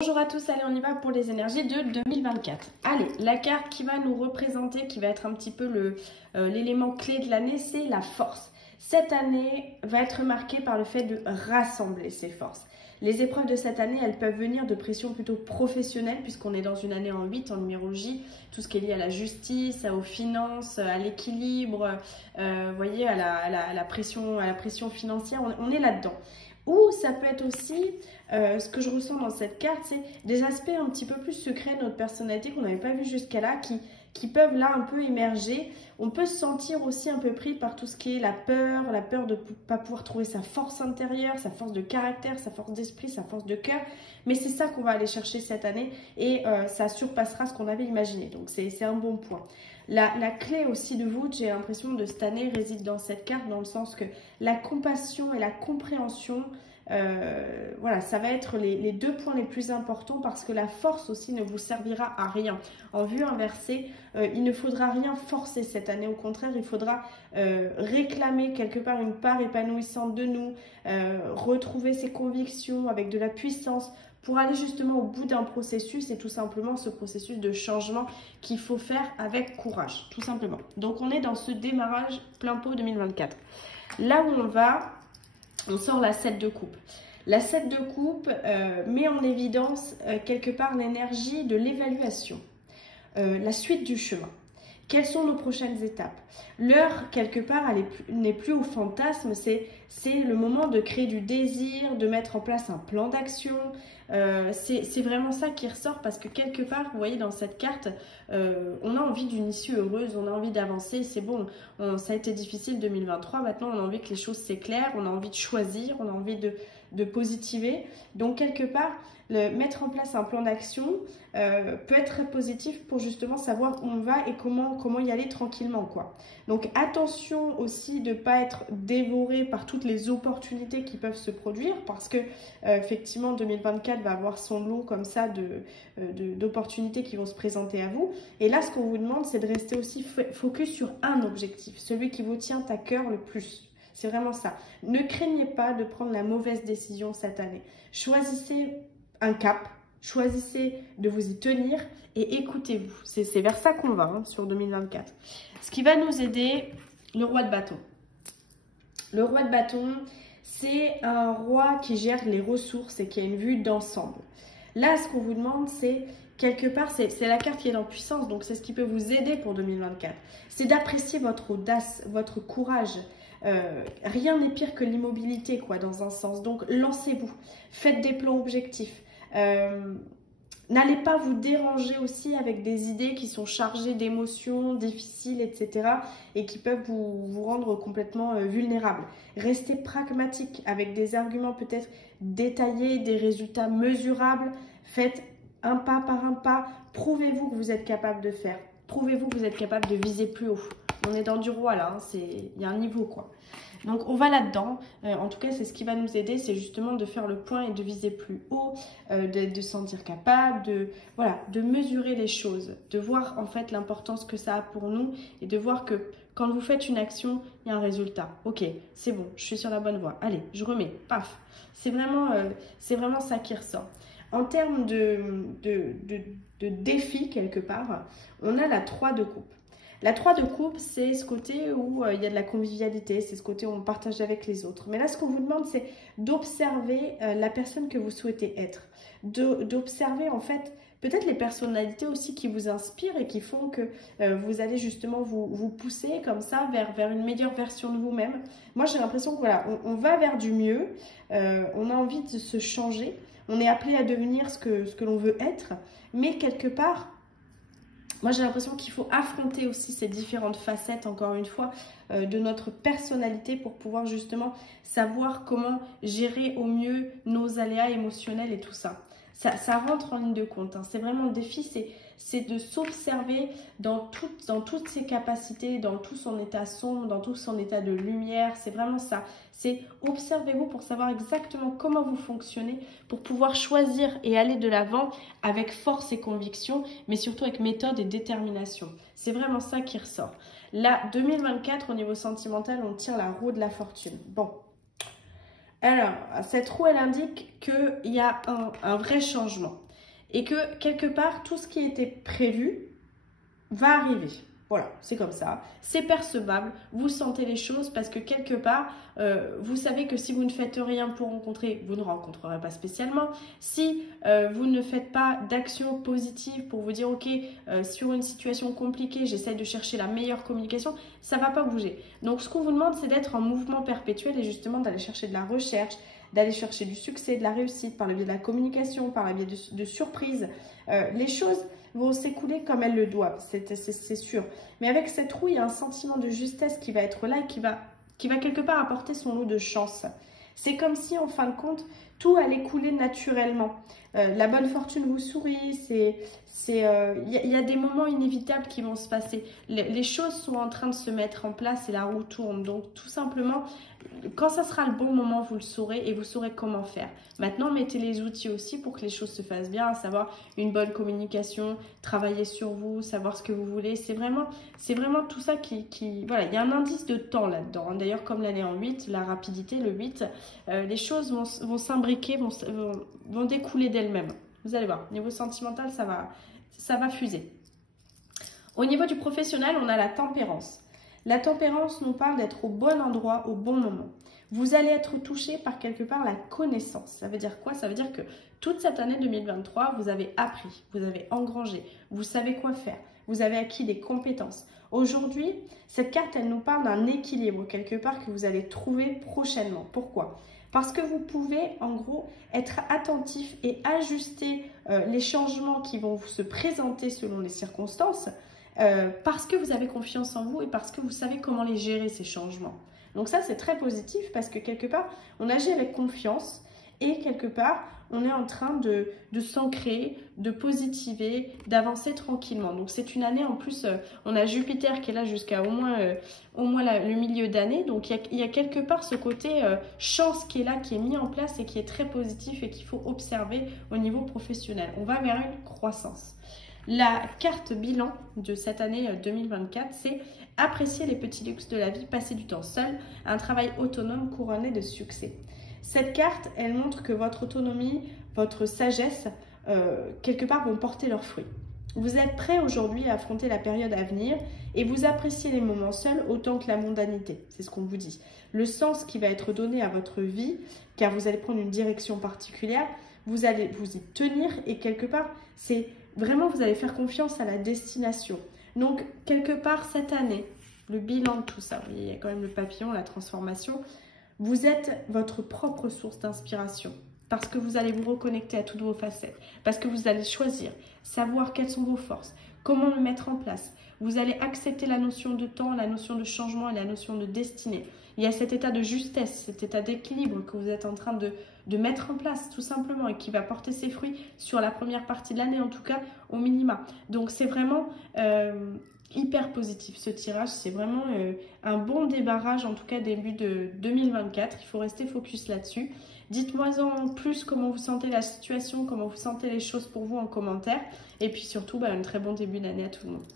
Bonjour à tous, allez on y va pour les énergies de 2024. Allez, la carte qui va nous représenter, qui va être un petit peu l'élément clé de l'année, c'est la force. Cette année va être marquée par le fait de rassembler ses forces. Les épreuves de cette année, elles peuvent venir de pression plutôt professionnelle, puisqu'on est dans une année en 8, en numérologie, tout ce qui est lié à la justice, aux finances, à l'équilibre, voyez, à la pression financière, on est là-dedans. Ou ça peut être aussi, ce que je ressens dans cette carte, c'est des aspects un petit peu plus secrets de notre personnalité qu'on n'avait pas vu jusqu'à là, qui peuvent là un peu émerger. On peut se sentir aussi un peu pris par tout ce qui est la peur de ne pas pouvoir trouver sa force intérieure, sa force de caractère, sa force d'esprit, sa force de cœur. Mais c'est ça qu'on va aller chercher cette année et ça surpassera ce qu'on avait imaginé. Donc c'est un bon point. La clé aussi de vous, j'ai l'impression de cette année, réside dans cette carte, dans le sens que la compassion et la compréhension, voilà, ça va être les deux points les plus importants, parce que la force aussi ne vous servira à rien. En vue inversée, il ne faudra rien forcer cette année, au contraire, il faudra réclamer quelque part une part épanouissante de nous, retrouver ses convictions avec de la puissance, pour aller justement au bout d'un processus, et tout simplement ce processus de changement qu'il faut faire avec courage, tout simplement. Donc on est dans ce démarrage plein pot 2024. Là où on va, on sort la 7 de coupe. La 7 de coupe met en évidence quelque part l'énergie de l'évaluation, la suite du chemin. Quelles sont nos prochaines étapes? L'heure, quelque part, n'est plus au fantasme, c'est le moment de créer du désir, de mettre en place un plan d'action. C'est vraiment ça qui ressort, parce que quelque part, vous voyez dans cette carte, on a envie d'une issue heureuse, on a envie d'avancer, c'est bon, ça a été difficile 2023, maintenant on a envie que les choses s'éclairent, on a envie de choisir, on a envie de positiver. Donc quelque part, mettre en place un plan d'action peut être très positif pour justement savoir où on va et comment y aller tranquillement, quoi. Donc attention aussi de ne pas être dévoré par toutes les opportunités qui peuvent se produire, parce que effectivement 2024 va avoir son lot comme ça d'opportunités qui vont se présenter à vous. Et là, ce qu'on vous demande, c'est de rester aussi focus sur un objectif, celui qui vous tient à cœur le plus. C'est vraiment ça. Ne craignez pas de prendre la mauvaise décision cette année. Choisissez un cap, choisissez de vous y tenir et écoutez-vous. C'est vers ça qu'on va sur 2024. Ce qui va nous aider, le roi de bâton. Le roi de bâton, c'est un roi qui gère les ressources et qui a une vue d'ensemble. Là, ce qu'on vous demande, c'est quelque part, c'est la carte qui est en puissance, donc c'est ce qui peut vous aider pour 2024. C'est d'apprécier votre audace, votre courage. Rien n'est pire que l'immobilité, quoi, dans un sens. Donc, lancez-vous. Faites des plans objectifs. N'allez pas vous déranger aussi avec des idées qui sont chargées d'émotions, difficiles, etc. et qui peuvent vous rendre complètement vulnérable. Restez pragmatique avec des arguments peut-être détaillés, des résultats mesurables. Faites un pas par un pas. Prouvez-vous que vous êtes capable de faire. Prouvez-vous que vous êtes capable de viser plus haut. On est dans du roi là, il y a un niveau, quoi. Donc on va là-dedans, en tout cas c'est ce qui va nous aider, c'est justement de faire le point et de viser plus haut, de se sentir capable, de mesurer les choses, de voir en fait l'importance que ça a pour nous, et de voir que quand vous faites une action, il y a un résultat. Ok, c'est bon, je suis sur la bonne voie, allez, je remets, paf. C'est vraiment ça qui ressort. En termes de défi quelque part, on a la 3 de coupe. La 3 de coupe, c'est ce côté où il y a de la convivialité, c'est ce côté où on partage avec les autres. Mais là, ce qu'on vous demande, c'est d'observer la personne que vous souhaitez être. D'observer, en fait, peut-être les personnalités aussi qui vous inspirent et qui font que vous allez justement vous pousser comme ça vers une meilleure version de vous-même. Moi, j'ai l'impression que voilà, on va vers du mieux, on a envie de se changer, on est appelé à devenir ce que l'on veut être, mais quelque part, moi, j'ai l'impression qu'il faut affronter aussi ces différentes facettes, encore une fois, de notre personnalité, pour pouvoir justement savoir comment gérer au mieux nos aléas émotionnels et tout ça. Ça rentre en ligne de compte. C'est vraiment le défi, c'est de s'observer dans toutes ses capacités, dans tout son état sombre, dans tout son état de lumière. C'est vraiment ça. C'est observez-vous pour savoir exactement comment vous fonctionnez, pour pouvoir choisir et aller de l'avant avec force et conviction, mais surtout avec méthode et détermination. C'est vraiment ça qui ressort. Là, 2024, au niveau sentimental, on tire la roue de la fortune. Bon. Alors, cette roue, elle indique qu'il y a un vrai changement. et que quelque part, tout ce qui était prévu va arriver. Voilà, c'est comme ça, c'est percevable, vous sentez les choses parce que quelque part, vous savez que si vous ne faites rien pour rencontrer, vous ne rencontrerez pas spécialement. Si vous ne faites pas d'action positive pour vous dire, ok, sur une situation compliquée, j'essaye de chercher la meilleure communication, ça ne va pas bouger. Donc ce qu'on vous demande, c'est d'être en mouvement perpétuel et justement d'aller chercher de la recherche, d'aller chercher du succès, de la réussite par le biais de la communication, par le biais de surprises. Les choses vont s'écouler comme elles le doivent, c'est sûr. Mais avec cette roue, il y a un sentiment de justesse qui va être là et qui va quelque part apporter son lot de chance. C'est comme si, en fin de compte, tout allait couler naturellement. La bonne fortune vous sourit, il y a des moments inévitables qui vont se passer. Les choses sont en train de se mettre en place et la roue tourne. Donc, tout simplement, quand ça sera le bon moment, vous le saurez et vous saurez comment faire. Maintenant, mettez les outils aussi pour que les choses se fassent bien, à savoir une bonne communication, travailler sur vous, savoir ce que vous voulez. C'est vraiment tout ça voilà, il y a un indice de temps là-dedans. D'ailleurs, comme l'année en 8, la rapidité, le 8, les choses vont s'imbriquer, vont découler d'elles-mêmes. Vous allez voir, niveau sentimental, ça va fuser. Au niveau du professionnel, on a la tempérance. La tempérance nous parle d'être au bon endroit, au bon moment. Vous allez être touché par quelque part la connaissance. Ça veut dire quoi? Ça veut dire que toute cette année 2023, vous avez appris, vous avez engrangé, vous savez quoi faire, vous avez acquis des compétences. Aujourd'hui, cette carte, elle nous parle d'un équilibre quelque part que vous allez trouver prochainement. Pourquoi? Parce que vous pouvez, en gros, être attentif et ajuster les changements qui vont se présenter selon les circonstances parce que vous avez confiance en vous et parce que vous savez comment les gérer, ces changements. Donc ça, c'est très positif parce que quelque part, on agit avec confiance et quelque part, on est en train de s'ancrer, de positiver, d'avancer tranquillement. Donc c'est une année en plus, on a Jupiter qui est là jusqu'à au moins le milieu d'année. Donc il y a quelque part ce côté chance qui est là, qui est mis en place et qui est très positif et qu'il faut observer au niveau professionnel. On va vers une croissance. La carte bilan de cette année 2024, c'est apprécier les petits luxes de la vie, passer du temps seul, un travail autonome couronné de succès. Cette carte, elle montre que votre autonomie, votre sagesse, quelque part vont porter leurs fruits. Vous êtes prêt aujourd'hui à affronter la période à venir et vous appréciez les moments seuls autant que la mondanité. C'est ce qu'on vous dit. Le sens qui va être donné à votre vie, car vous allez prendre une direction particulière, vous allez vous y tenir et quelque part, c'est vraiment, vous allez faire confiance à la destination. Donc, quelque part, cette année, le bilan de tout ça, il y a quand même le papillon, la transformation, vous êtes votre propre source d'inspiration parce que vous allez vous reconnecter à toutes vos facettes, parce que vous allez choisir, savoir quelles sont vos forces, comment le mettre en place. Vous allez accepter la notion de temps, la notion de changement et la notion de destinée. Il y a cet état de justesse, cet état d'équilibre que vous êtes en train de mettre en place tout simplement et qui va porter ses fruits sur la première partie de l'année, en tout cas au minima. Donc c'est vraiment hyper positif ce tirage, c'est vraiment un bon débarrage en tout cas début de 2024. Il faut rester focus là-dessus. Dites-moi en plus comment vous sentez la situation, comment vous sentez les choses pour vous en commentaire et puis surtout un très bon début d'année à tout le monde.